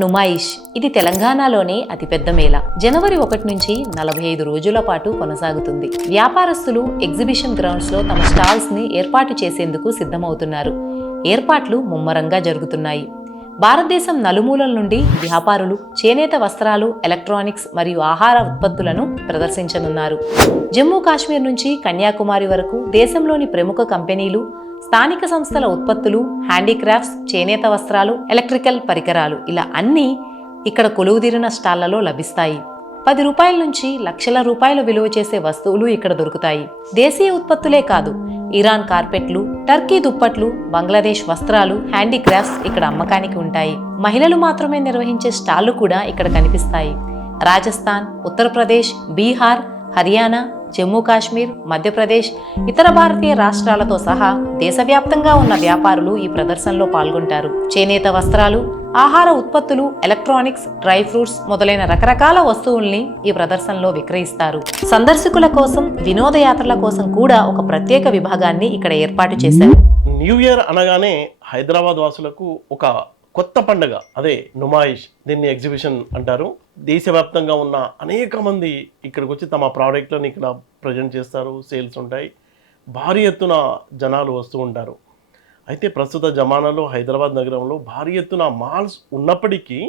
నుమాయిష్ ఇది తెలంగాణలోనే అతిపెద్ద మేళ. జనవరి 1 నుంచి 45 రోజుల పాటు కొనసాగుతుంది. వ్యాపారస్తులు ఎగ్జిబిషన్ గ్రౌండ్స్ లో తమ స్టాల్స్ ని ఏర్పాటు చేసేందుకు సిద్ధమవుతున్నారు. ఏర్పాట్లు ముమ్మరంగా జరుగుతున్నాయి. భారతదేశం నలుమూలల నుండి వ్యాపారులు చేనేత వస్త్రాలు, ఎలక్ట్రానిక్స్ మరియు ఆహార ఉత్పత్తులను ప్రదర్శించనున్నారు. జమ్మూ కాశ్మీర్ నుంచి కన్యాకుమారి వరకు దేశంలోని ప్రముఖ కంపెనీలు, స్థానిక సంస్థల ఉత్పత్తులు, హ్యాండీక్రాఫ్ట్స్, చేనేత వస్త్రాలు, ఎలక్ట్రికల్ పరికరాలు ఇలా అన్నీ ఇక్కడ కొలువుదీరిన స్టాళ్లలో లభిస్తాయి. 10 రూపాయల నుంచి లక్షల రూపాయల విలువ చేసే వస్తువులు ఇక్కడ దొరుకుతాయి. దేశీయ ఉత్పత్తులే కాదు, ఇరాన్ కార్పెట్లు, టర్కీ దుప్పట్లు, బంగ్లాదేశ్ వస్త్రాలు, హ్యాండీక్రాఫ్ట్స్ ఇక్కడ అమ్మకానికి ఉంటాయి. మహిళలు మాత్రమే నిర్వహించే స్టాళ్లు కూడా ఇక్కడ కనిపిస్తాయి. రాజస్థాన్, ఉత్తరప్రదేశ్, బీహార్, హర్యానా, జమ్మూ కాశ్మీర్, మధ్యప్రదేశ్, ఇతర భారతీయ రాష్ట్రాలతో సహా దేశవ్యాప్తంగా ఉన్న వ్యాపారులు ఈ ప్రదర్శనలో పాల్గొంటారు. చేనేత వస్త్రాలు, ఆహార ఉత్పత్తులు, ఎలక్ట్రానిక్స్, డ్రై ఫ్రూట్స్ మొదలైన రకరకాల వస్తువుల్ని ఈ ప్రదర్శనలో విక్రయిస్తారు. సందర్శకుల కోసం, వినోదయాత్రల కోసం కూడా ఒక ప్రత్యేక విభాగాన్ని ఇక్కడ ఏర్పాటు చేశారు. న్యూ ఇయర్ అనగానే హైదరాబాద్ వాసులకు ఒక కొత్త పండుగ, అదే నుమాయిష్. దీన్ని ఎగ్జిబిషన్ అంటారు. దేశవ్యాప్తంగా ఉన్న అనేక మంది ఇక్కడికి వచ్చి తమ ప్రోడక్ట్లను ఇక్కడ ప్రజెంట్ చేస్తారు. సేల్స్ ఉంటాయి. భారీ ఎత్తున జనాలు వస్తూ ఉంటారు. అయితే ప్రస్తుత జమానాలో హైదరాబాద్ నగరంలో భారీ ఎత్తున మాల్స్ ఉన్నప్పటికీ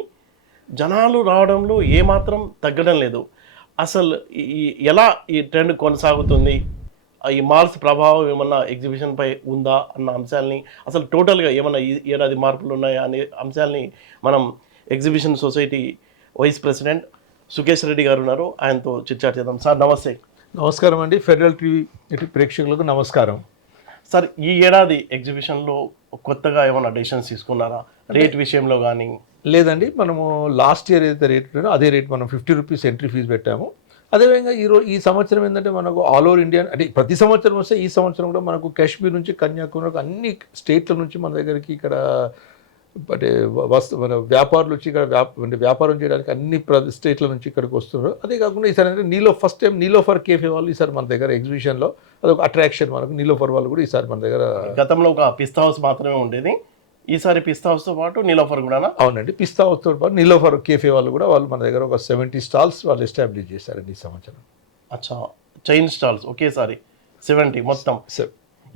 జనాలు రావడంలో ఏమాత్రం తగ్గడం లేదు. అసలు ఎలా ఈ ట్రెండ్ కొనసాగుతుంది, ఈ మాల్స్ ప్రభావం ఏమన్నా ఎగ్జిబిషన్పై ఉందా అన్న అంశాలని, అసలు టోటల్గా ఏమన్నా ఏడాది మార్పులు ఉన్నాయా అనే అంశాలని మనం exhibition society vice president Sukesh Reddy గారు ఉన్నారు, ఆయనతో చిట్చాట్ చేద్దాం. సార్ నమస్తే. నమస్కారం అండి. ఫెడరల్ టీవీ ప్రేక్షకులకు నమస్కారం. సార్, ఈ ఏడాది ఎగ్జిబిషన్లో కొత్తగా ఏమైనా డెసిషన్స్ తీసుకున్నారా రేట్ విషయంలో కానీ? లేదండి, మనము లాస్ట్ ఇయర్ ఏదైతే రేట్ ఉన్నారో అదే రేట్ మనం 50 రూపీస్ ఎంట్రీ ఫీజు పెట్టాము. అదేవిధంగా ఈ సంవత్సరం ఏంటంటే మనకు ఆల్ ఓవర్ ఇండియా, అంటే ప్రతి సంవత్సరం వస్తే ఈ సంవత్సరం కూడా మనకు కాశ్మీర్ నుంచి కన్యాకుమారి అన్ని స్టేట్ల నుంచి మన దగ్గరికి ఇక్కడ అంటే మన వ్యాపారులు వచ్చి ఇక్కడ వ్యాపారం చేయడానికి అన్ని స్టేట్ల నుంచి ఇక్కడికి వస్తున్నారు. అదే కాకుండా ఈసారి అంటే ఫస్ట్ టైం నీలోఫర్ కేఫే వాళ్ళు ఈసారి మన దగ్గర ఎగ్జిబిషన్లో అదొక అట్రాక్షన్. మనకు నీలోఫర్ వాళ్ళు కూడా ఈసారి మన దగ్గర, గతంలో ఒక పిస్తా హౌస్ మాత్రమే ఉండేది, ఈసారి పిస్తా హౌస్తో పాటు నీలోఫర్ కూడా. అవునండి, పిస్తా హౌస్తో పాటు నీలోఫర్ కేఫే వాళ్ళు కూడా వాళ్ళు మన దగ్గర ఒక 70 స్టాల్స్ వాళ్ళు ఎస్టాబ్లిష్ చేశారండి ఈ సంవత్సరం. అచ్చా, చైన్ స్టాల్స్ ఒకేసారి 70 మొత్తం.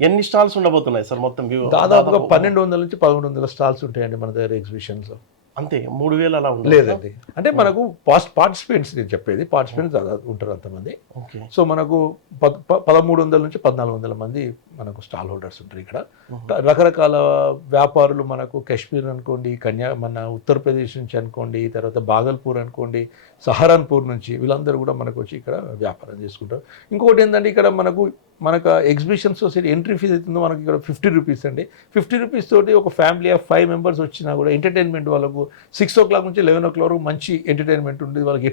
ఎన్ని స్టాల్స్ ఉండబోతున్నాయి సార్ మొత్తం? దాదాపుగా 1200 నుంచి 1100 స్టాల్స్ ఉంటాయండి మన దగ్గర ఎగ్జిబిషన్స్లో. అంతే 3000 అలా ఉంటుంది? లేదండి, అంటే మనకు పార్టిసిపెంట్స్, నేను చెప్పేది పార్టిసిపెంట్స్ ఉంటారు అంతమంది. సో మనకు 1300 నుంచి 1400 మంది మనకు స్టాల్ హోల్డర్స్ ఉంటారు ఇక్కడ. రకరకాల వ్యాపారులు మనకు కాశ్మీర్ అనుకోండి, మన ఉత్తరప్రదేశ్ నుంచి అనుకోండి, తర్వాత బాగల్పూర్ అనుకోండి, సహరాన్పూర్ నుంచి వీళ్ళందరూ కూడా మనకు వచ్చి ఇక్కడ వ్యాపారం చేసుకుంటారు. ఇంకొకటి ఏంటంటే ఇక్కడ మనకు ఎగ్జిబిషన్ సొసైటీ ఎంట్రీ ఫీజు అవుతుందో మనకి ఇక్కడ 50 రూపీస్ అండి. 50 రూపీస్ తోటి ఒక ఫ్యామిలీ ఆఫ్ 5 మెంబర్స్ వచ్చినా కూడా ఎంటర్టైన్మెంట్ వాళ్ళకు 6 o'clock నుంచి 11 o'clock వరకు మంచి ఎంటర్టైన్మెంట్ ఉంటుంది. వాళ్ళకి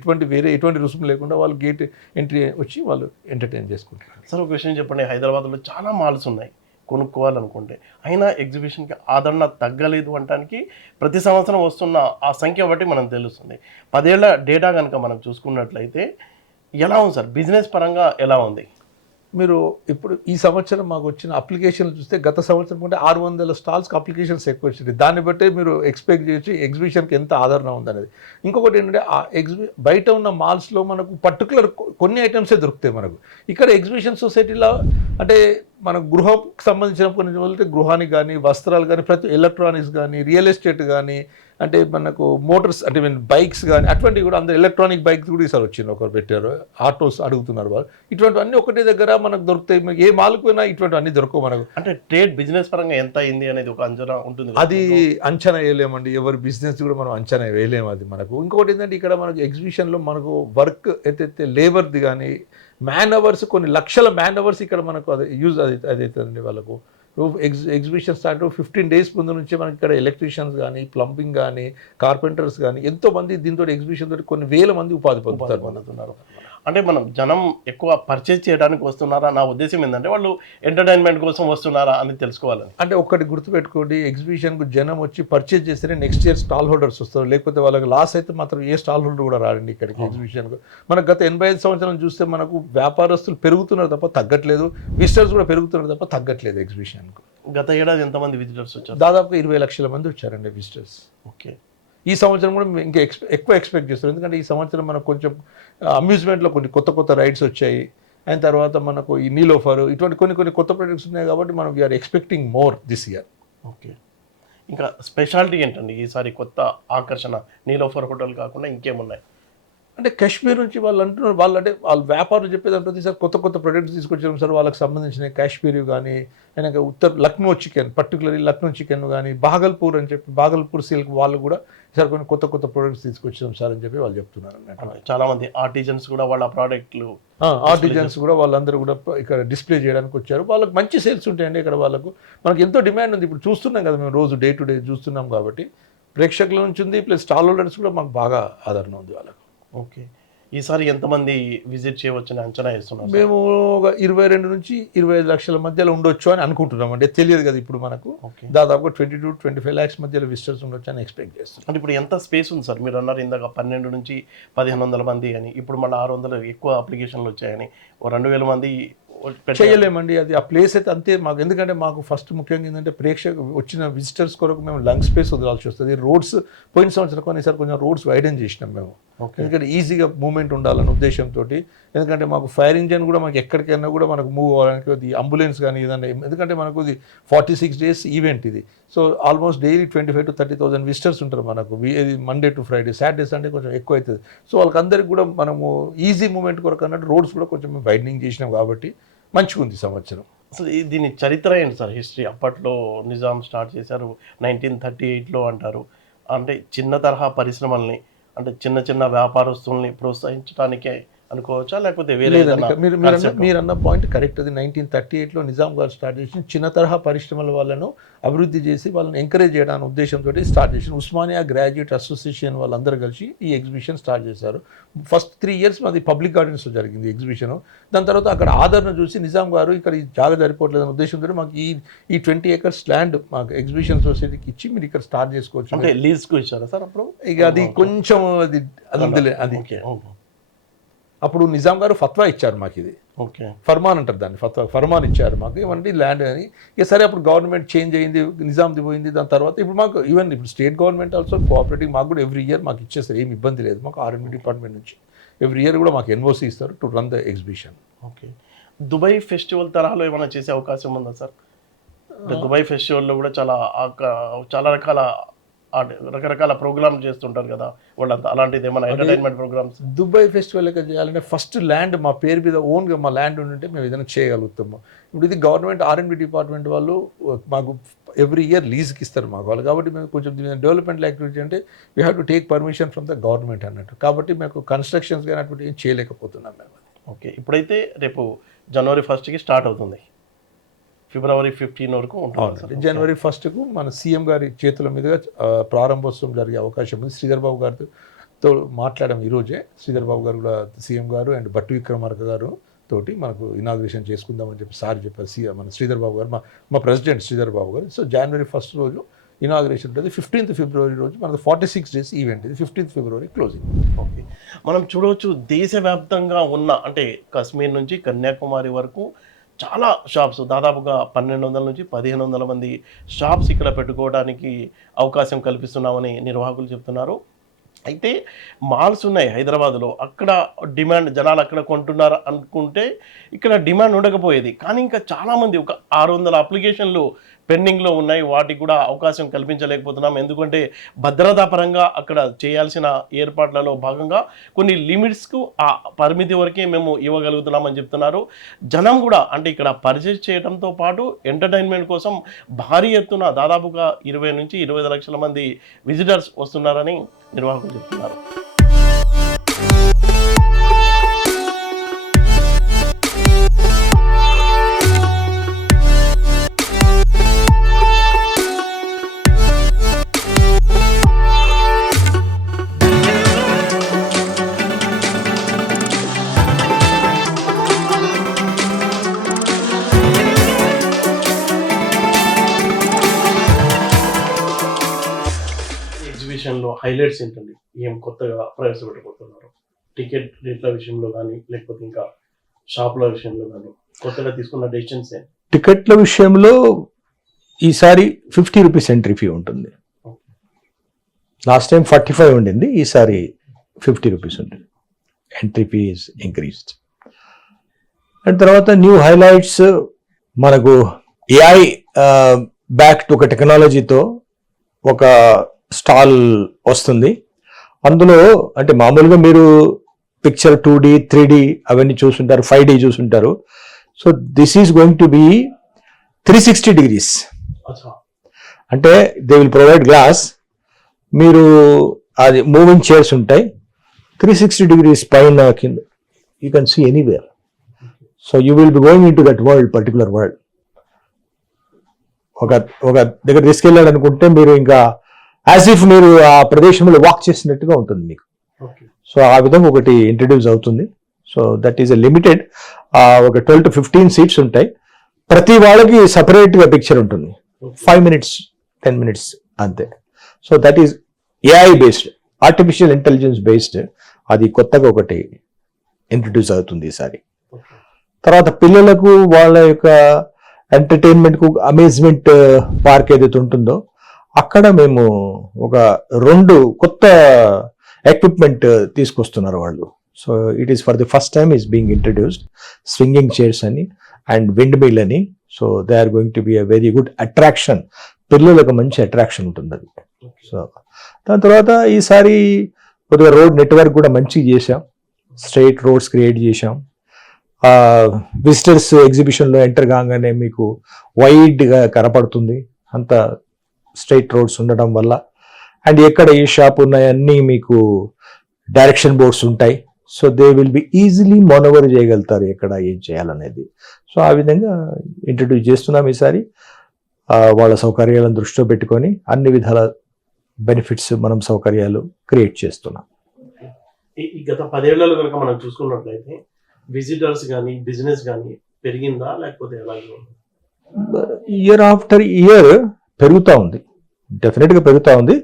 ఎటువంటి రుసుము లేకుండా వాళ్ళు గేట్ ఎంట్రీ వచ్చి వాళ్ళు ఎంటర్టైన్ చేసుకుంటారు. సార్, ఒక విషయం చెప్పండి, హైదరాబాద్లో చాలా మాల్స్ ఉన్నాయి కొనుక్కోవాలనుకుంటే, అయినా ఎగ్జిబిషన్కి ఆదరణ తగ్గలేదు అనడానికి ప్రతి సంవత్సరం వస్తున్న ఆ సంఖ్య బట్టి మనం తెలుస్తుంది. 10 ఏళ్ల డేటా కనుక మనం చూసుకున్నట్లయితే ఎలా ఉంది సార్, బిజినెస్ పరంగా ఎలా ఉంది? మీరు ఇప్పుడు ఈ సంవత్సరం మాకు వచ్చిన అప్లికేషన్లు చూస్తే గత సంవత్సరం కంటే 600 స్టాల్స్కి అప్లికేషన్స్ ఎక్కువ వచ్చింది. దాన్ని బట్టే మీరు ఎక్స్పెక్ట్ చేయొచ్చు ఎగ్జిబిషన్కి ఎంత ఆదరణ ఉందనేది. ఇంకొకటి ఏంటంటే బయట ఉన్న మాల్స్లో మనకు పర్టికులర్ కొన్ని ఐటమ్సే దొరుకుతాయి మనకు. ఇక్కడ ఎగ్జిబిషన్ సొసైటీలో అంటే మన గృహంకి సంబంధించిన కొన్ని వల్ల గృహానికి కానీ, వస్త్రాలు కానీ, ప్రతి ఎలక్ట్రానిక్స్ కానీ, రియల్ ఎస్టేట్ కానీ, అంటే మనకు మోటార్స్ అంటే బైక్స్ కానీ అటువంటివి కూడా అందరూ ఎలక్ట్రానిక్ బైక్స్ కూడా ఈసారి వచ్చింది. ఒకరు పెట్టారు, ఆటోస్ అడుగుతున్నారు వాళ్ళు. ఇటువంటివన్నీ ఒకటే దగ్గర మనకు దొరుకుతాయి. ఏ మాల్కు పోయినా ఇటువంటివన్నీ దొరకవు మనకు. అంటే ట్రేడ్ బిజినెస్ పరంగా ఎంత అయింది అనేది ఒక అంచనా ఉంటుంది. అది అంచనా వేయలేమండి, ఎవరి బిజినెస్ కూడా మనం అంచనా వేయలేము అది మనకు. ఇంకొకటి ఏంటంటే ఇక్కడ మనకు ఎగ్జిబిషన్లో మనకు వర్క్ అయితే లేబర్ది కానీ మ్యాన్ అవర్స్, కొన్ని లక్షల మ్యాన్ అవర్స్ ఇక్కడ మనకు అది యూజ్ అవుతుందండి వాళ్ళకు. ఎగ్జిబిషన్ స్టార్ట్ 15 days ముందు నుంచి మనకి ఇక్కడ ఎలక్ట్రీషియన్స్ కానీ, ప్లంబింగ్ కానీ, కార్పెంటర్స్ కానీ ఎంతోమంది దీంతో ఎగ్జిబిషన్ తోటి కొన్ని వేల మంది ఉపాధి పొందుతున్నారు. అంటే మనం జనం ఎక్కువ పర్చేజ్ చేయడానికి వస్తున్నారా? నా ఉద్దేశం ఏంటంటే వాళ్ళు ఎంటర్టైన్మెంట్ కోసం వస్తున్నారా అని తెలుసుకోవాలని. అంటే ఒక్కటి గుర్తుపెట్టుకోండి, ఎగ్జిబిషన్కు జనం వచ్చి పర్చేజ్ చేస్తేనే నెక్స్ట్ ఇయర్ స్టాల్ హోల్డర్స్ వస్తారు. లేకపోతే వాళ్ళకి లాస్ అయితే మాత్రం ఏ స్టాల్ హోల్డర్ కూడా రాడండి ఇక్కడికి ఎగ్జిబిషన్కు. మనకు గత 85 సంవత్సరాలు చూస్తే మనకు వ్యాపారస్తులు పెరుగుతున్నారు తప్ప తగ్గట్లేదు, విజిటర్స్ కూడా పెరుగుతున్నారు తప్ప తగ్గట్లేదు ఎగ్జిబిషన్కు. గత ఏడాది ఎంతమంది విజిటర్స్ వచ్చారు? దాదాపుగా 20 లక్షల మంది వచ్చారండి విజిటర్స్. ఓకే. ఈ సంవత్సరం కూడా మేము ఇంకా ఎక్కువ ఎక్స్పెక్ట్ చేస్తాం. ఎందుకంటే ఈ సంవత్సరం మనకు కొంచెం అమ్యూజ్మెంట్లో కొన్ని కొత్త రైడ్స్ వచ్చాయి. అయిన తర్వాత మనకు ఈ నీలోఫర్ ఇటువంటి కొన్ని కొత్త ప్రొడక్ట్స్ ఉన్నాయి కాబట్టి మనం we're expecting more this year. Okay, ఇంకా స్పెషాలిటీ ఏంటండి ఈసారి కొత్త ఆకర్షణ నీలోఫర్ హోటల్ కాకుండా ఇంకేమున్నాయి? అంటే కాశ్మీర్ నుంచి వాళ్ళు అంటున్నారు, వాళ్ళ వ్యాపారులు చెప్పేది అంటుంది సార్, కొత్త ప్రొడక్ట్స్ తీసుకొచ్చాం సార్, వాళ్ళకి సంబంధించిన కాశ్మీర్ కానీ అయినా Lucknow chicken, particularly Lucknow chicken కానీ బాగల్పూర్ అని చెప్పి బాగల్పూర్ సిల్క్ వాళ్ళు కూడా సార్ కొన్ని కొత్త ప్రొడక్ట్స్ తీసుకొచ్చాం సార్ అని చెప్పి వాళ్ళు చెప్తున్నారు అన్నట్టు. చాలా మంది ఆర్టిజన్స్ కూడా వాళ్ళ ప్రోడక్ట్లు ఆర్టిజన్స్ కూడా వాళ్ళందరూ కూడా ఇక్కడ డిస్ప్లే చేయడానికి వచ్చారు. వాళ్ళకి మంచి సేల్స్ ఉంటాయండి ఇక్కడ. మనకు ఎంతో డిమాండ్ ఉంది. ఇప్పుడు చూస్తున్నాం కదా మేము రోజు డే టు డే చూస్తున్నాం కాబట్టి ప్రేక్షకుల నుంచి ఉంది, ప్లస్ స్టాల్ హోల్డర్స్ కూడా మాకు బాగా ఆదరణ ఉంది వాళ్ళకు. ఓకే, ఈసారి ఎంతమంది విజిట్ చేయవచ్చని అంచనా వేస్తున్నారు? మేము ఒక 22 నుంచి 25 లక్షల మధ్యలో ఉండొచ్చు అని అనుకుంటున్నాం. అంటే తెలియదు కదా ఇప్పుడు మనకు. దాదాపుగా 20 to 25 lakhs మధ్యలో విజిటర్స్ ఉండొచ్చు అని ఎక్స్పెక్ట్ చేస్తున్నాం. అంటే ఇప్పుడు ఎంత స్పేస్ ఉంది సార్? మీరు అన్నారు ఇందాక 12 నుంచి 1500 మంది అని, ఇప్పుడు మళ్ళీ 600 ఎక్కువ అప్లికేషన్లు వచ్చాయని, 2000 మంది చేయలేమండి. అది ఆ ప్లేస్ అయితే అంతే మాకు. ఎందుకంటే మాకు ఫస్ట్ ముఖ్యంగా ఏంటంటే వచ్చిన విజిటర్స్ కొరకు మేము లంగ్ స్పేస్ వదలాల్సి వస్తుంది. రోడ్స్ పోయిన సంవత్సరం కొన్నిసారి కొంచెం రోడ్స్ వైడెన్ చేసినాం మేము, ఎందుకంటే ఈజీగా మూవ్మెంట్ ఉండాలన్న ఉద్దేశంతో. ఎందుకంటే మాకు ఫైర్ ఇంజన్ కూడా మనకి ఎక్కడికైనా కూడా మనకు మూవ్ అవ్వడానికి అంబులెన్స్ కానీ ఏదైనా, ఎందుకంటే మనకు ఇది 46 days ఈవెంట్ ఇది. So almost daily 25,000 to 30,000 visitors ఉంటారు మనకు. Monday to Friday, Saturday Sunday కొంచెం ఎక్కువ అవుతుంది. సో వాళ్ళకందరికి కూడా మనము ఈజీ మూవ్మెంట్ కొరకు అన్నట్టు రోడ్స్ కూడా కొంచెం వైడనింగ్ చేసినాం కాబట్టి మంచిగా ఉంది సంవత్సరం. అసలు దీని చరిత్ర ఏంటి సార్? హిస్టరీ అప్పట్లో నిజాం స్టార్ట్ చేశారు 1938లో అంటారు. అంటే చిన్న తరహా పరిశ్రమల్ని, అంటే చిన్న వ్యాపారస్తుల్ని ప్రోత్సహించడానికే అనుకోవచ్చా, లేకపోతే వేరే? మీరు అన్న పాయింట్ కరెక్ట్. అది 1938లో నిజాం గారు స్టార్ట్ చేసి చిన్న తరహా పరిశ్రమల వాళ్ళను అభివృద్ధి చేసి వాళ్ళని ఎంకరేజ్ చేయడానికి ఉద్దేశంతో స్టార్ట్ చేసిన ఉస్మానియా గ్రాడ్యుయేట్ అసోసియేషన్ వాళ్ళందరూ కలిసి ఈ ఎగ్జిబిషన్ స్టార్ట్ చేశారు. ఫస్ట్ 3 years మాది పబ్లిక్ గార్డెన్స్లో జరిగింది ఎగ్జిబిషన్. దాని తర్వాత అక్కడ ఆదరణ చూసి నిజాం గారు ఇక్కడ ఈ జాగా సరిపోవట్లేదనే ఉద్దేశంతో మాకు ఈ 20 acres ల్యాండ్ మాకు ఎగ్జిబిషన్ సొసైటీకి ఇచ్చి మీరు ఇక్కడ స్టార్ట్ చేసుకోవచ్చు. అంటే లీజ్కు ఇచ్చారా సార్ అప్పుడు? ఇక అది కొంచెం అది అప్పుడు నిజాం గారు ఫత్వా ఇచ్చారు మాకు. ఇది ఫర్మాన్ అంటారు దాన్ని, ఫర్మాన్ ఇచ్చారు మాకు ఏమంటే ల్యాండ్ అని. ఇక సరే అప్పుడు గవర్నమెంట్ చేంజ్ అయింది, నిజాంది పోయింది. దాని తర్వాత ఇప్పుడు మాకు ఈవెన్ ఇప్పుడు స్టేట్ గవర్నమెంట్ ఆల్సో కోఆపరేటివ్ మాకు కూడా ఎవ్రీ ఇయర్ మాకు ఇచ్చేస్తారు, ఏమి ఇబ్బంది లేదు మాకు. R&D డిపార్ట్మెంట్ నుంచి ఎవ్రీ ఇయర్ కూడా మాకు NOC ఇస్తారు to run the exhibition. Okay, Dubai festival తరహాలో ఏమైనా చేసే అవకాశం ఉందా సార్? దుబాయ్ ఫెస్టివల్లో కూడా చాలా రకరకాల ప్రోగ్రామ్స్ చేస్తుంటారు కదా వాళ్ళంతా, అలాంటిది ఏమైనా ఎంటర్టైన్మెంట్ ప్రోగ్రామ్స్? దుబాయ్ ఫెస్టివల్ చేయాలంటే ఫస్ట్ ల్యాండ్ మా పేరు మీద ఓన్గా మా ల్యాండ్ ఉంటే మేము ఏదైనా చేయగలుగుతాము. ఇప్పుడు ఇది గవర్నమెంట్ R&D డిపార్ట్మెంట్ వాళ్ళు మాకు ఎవ్రీ ఇయర్ లీజ్కి ఇస్తారు మాకు వాళ్ళు. కాబట్టి మేము కొంచెం డెవలప్మెంట్ యాక్టివిటీ అంటే we have to take permission from the government అన్నట్టు. కాబట్టి మేము కన్స్ట్రక్షన్స్ కానీ అటువంటి ఏం చేయలేకపోతున్నాం మేము. ఓకే, ఇప్పుడైతే రేపు January 1st స్టార్ట్ అవుతుంది, February 15 వరకు ఉంటుంది. January 1st మన సీఎం గారి చేతుల మీదుగా ప్రారంభోత్సవం జరిగే అవకాశం ఉంది. శ్రీధర్ బాబు గారితో మాట్లాడడం ఈరోజే. శ్రీధర్ బాబు గారు కూడా సీఎం గారు అండ్ భట్టి విక్రమార్క గారు తోటి మనకు ఇనాగ్రేషన్ చేసుకుందామని చెప్పి సార్ చెప్పారు. మన శ్రీధర్ బాబు గారు మా ప్రెసిడెంట్ శ్రీధర్ బాబు గారు. సో January 1st రోజు ఇనాగ్రేషన్ ఉంటుంది. 15th February రోజు మనకు 46 days ఈవెంట్ ఇది. 15th February closing. ఓకే, మనం చూడవచ్చు దేశవ్యాప్తంగా ఉన్న అంటే కాశ్మీర్ నుంచి కన్యాకుమారి వరకు చాలా షాప్స్, దాదాపుగా 1200 నుంచి 1500 మంది షాప్స్ ఇక్కడ పెట్టుకోవడానికి అవకాశం కల్పిస్తున్నామని నిర్వాహకులు చెప్తున్నారు. అయితే మాల్స్ ఉన్నాయి హైదరాబాద్లో, అక్కడ డిమాండ్ జనాలు అక్కడ కొంటున్నారు అనుకుంటే ఇక్కడ డిమాండ్ ఉండకపోయేది. కానీ ఇంకా చాలామంది ఒక 600 అప్లికేషన్లు పెండింగ్లో ఉన్నాయి, వాటికి కూడా అవకాశం కల్పించలేకపోతున్నాం. ఎందుకంటే భద్రతా పరంగా అక్కడ చేయాల్సిన ఏర్పాట్లలో భాగంగా కొన్ని లిమిట్స్కు ఆ పరిమితి వరకే మేము ఇవ్వగలుగుతున్నామని చెప్తున్నారు. జనం కూడా అంటే ఇక్కడ పర్చేజ్ చేయడంతో పాటు ఎంటర్టైన్మెంట్ కోసం భారీ ఎత్తున దాదాపుగా 20 నుంచి 25 లక్షల మంది విజిటర్స్ వస్తున్నారని నిర్వాహకులు చెప్తున్నారు. ఎగ్జిబిషన్లో హైలైట్స్ ఏంటండి? ఏం కొత్తగా ప్రవేశపెట్టబోతున్నారు? టికెట్ రేట్ల విషయంలో కానీ లేకపోతే ఇంకా షాపుల విషయంలో కానీ కొత్తగా తీసుకున్న డెసిషన్స్ ఏంటి? టికెట్ల విషయంలో ఈసారి 50 రూపీస్ ఎంట్రీ ఫీ ఉంటుంది. లాస్ట్ టైం 45 ఉండింది, ఈసారి 50 రూపీస్ ఉంటుంది. Entry fee is increased. And తర్వాత న్యూ హైలైట్స్ మనకు ఏఐ బ్యాక్డ్ ఒక టెక్నాలజీతో ఒక స్టాల్ వస్తుంది. అందులో అంటే మామూలుగా మీరు పిక్చర్ 2D 3D అవన్నీ చూసుంటారు, 5D చూసుంటారు. So this is going to be 360 degrees. అంటే దే విల్ ప్రొవైడ్ గ్లాస్, మీరు అది మూవింగ్ చైర్స్ ఉంటాయి, 360 degrees పైన కింద you can see anywhere. So you will be going into that world, particular world. ఒక దగ్గర తీసుకెళ్ళాడు అనుకుంటే మీరు ఇంకా యాజ్ ఇఫ్ మీరు ఆ ప్రదేశంలో వాక్ చేసినట్టుగా ఉంటుంది మీకు. సో ఆ విధంగా ఒకటి ఇంట్రడ్యూస్ అవుతుంది. So that is a limited, ఒక 12 to 15 సీట్స్ ఉంటాయి. ప్రతి వాళ్ళకి సపరేట్గా పిక్చర్ ఉంటుంది, 5 minutes 10 minutes అంతే. So that is AI based, artificial intelligence based. అది కొత్తగా ఒకటి ఇంట్రడ్యూస్ అవుతుంది ఈసారి. తర్వాత పిల్లలకు వాళ్ళ యొక్క ఎంటర్టైన్మెంట్కు అమేజ్మెంట్ పార్క్ ఏదైతే ఉంటుందో అక్కడ మేము ఒక 2 కొత్త ఎక్విప్మెంట్ తీసుకొస్తున్నారు వాళ్ళు. So it is for the first time is being introduced, swinging chairs అని అండ్ విండ్ మిల్ అని. So they are going to be a very good attraction, పిల్లలకు మంచి అట్రాక్షన్ ఉంటుంది అది. సో దాని తర్వాత ఈసారి కొద్దిగా రోడ్ నెట్వర్క్ కూడా మంచిగా చేసాం, స్ట్రైట్ రోడ్స్ క్రియేట్ చేసాం. విజిటర్స్ ఎగ్జిబిషన్లో ఎంటర్ కాగానే మీకు వైడ్గా కనపడుతుంది, అంత స్ట్రైట్ రోడ్స్ ఉండడం వల్ల. అండ్ ఎక్కడ ఏ షాప్ ఉన్నాయన్నీ మీకు డైరెక్షన్ బోర్డ్స్ ఉంటాయి. So they will be easily maneuver చేయగలుగుతారు ఎక్కడ ఏం చేయాలనేది. సో ఆ విధంగా ఇంట్రడ్యూస్ చేస్తున్నాం ఈసారి. వాళ్ళ సౌకర్యాలను దృష్టిలో పెట్టుకొని అన్ని విధాల బెనిఫిట్స్ మనం సౌకర్యాలు క్రియేట్ చేస్తున్నాం. ఈ గత 10 ఏళ్లలో కనుక మనం చూసుకున్నట్లయితే విజిటర్స్ కానీ బిజినెస్ కానీ పెరిగిందా లేకపోతే ఎలాగే? ఇయర్ ఆఫ్టర్ ఇయర్ పెరుగుతూ ఉంది, డెఫినెట్గా పెరుగుతూ ఉంది.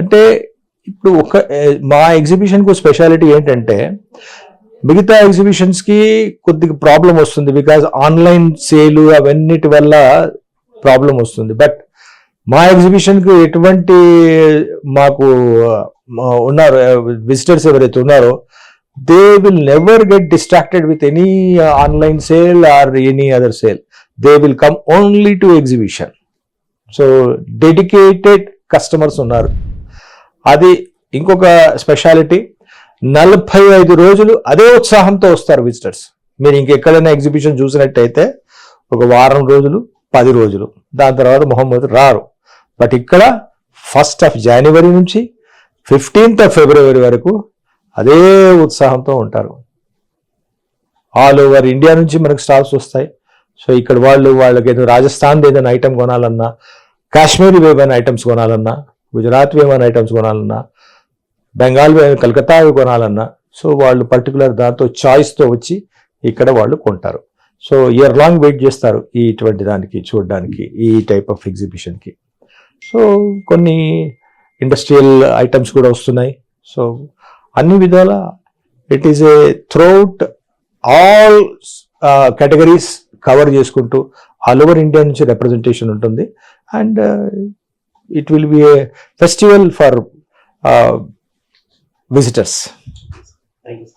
అంటే ఇప్పుడు మా ఎగ్జిబిషన్కు స్పెషాలిటీ ఏంటంటే మిగతా ఎగ్జిబిషన్స్కి కొద్దిగా ప్రాబ్లం వస్తుంది, బికాజ్ ఆన్లైన్ సేలు అవన్నిటి వల్ల ప్రాబ్లం వస్తుంది. బట్ మా ఎగ్జిబిషన్కి ఎటువంటి మాకు ఉన్నారు విజిటర్స్ ఎవరైతే ఉన్నారో they will never get distracted with any online sale or any other sale. They will come only to exhibition. So dedicated customers ఉన్నారు. అది ఇంకొక స్పెషాలిటీ. 45 రోజులు అదే ఉత్సాహంతో వస్తారు విజిటర్స్. మీరు ఇంకెక్కడైనా ఎగ్జిబిషన్ చూసినట్టయితే ఒక వారం రోజులు 10 రోజులు, దాని తర్వాత మొహమ్మద్ రారు. బట్ ఇక్కడ 1st of January నుంచి 15th of February వరకు అదే ఉత్సాహంతో ఉంటారు. ఆల్ ఓవర్ ఇండియా నుంచి మనకు స్టాల్స్ వస్తాయి. సో ఇక్కడ వాళ్ళకి ఏదో రాజస్థాన్ ఏదైనా ఐటమ్ కొనాలన్నా, కాశ్మీరీ ఏమైనా ఐటమ్స్ కొనాలన్నా, గుజరాత్ ఏమైనా ఐటమ్స్ కొనాలన్నా, బెంగాల్ కలకత్తా కొనాలన్నా, సో వాళ్ళు పర్టికులర్ దాంతో చాయిస్తో వచ్చి ఇక్కడ వాళ్ళు కొంటారు. సో ఇయర్ లాంగ్ వెయిట్ చేస్తారు ఇటువంటి దానికి చూడడానికి, ఈ టైప్ ఆఫ్ ఎగ్జిబిషన్కి. సో కొన్ని ఇండస్ట్రియల్ ఐటమ్స్ కూడా వస్తున్నాయి. సో అన్ని విధాల it is a throughout all categories cover చేసుకుంటూ ఆల్ ఓవర్ ఇండియా నుంచి రిప్రజెంటేషన్ ఉంటుంది. And it will be A festival for visitors. Thank you.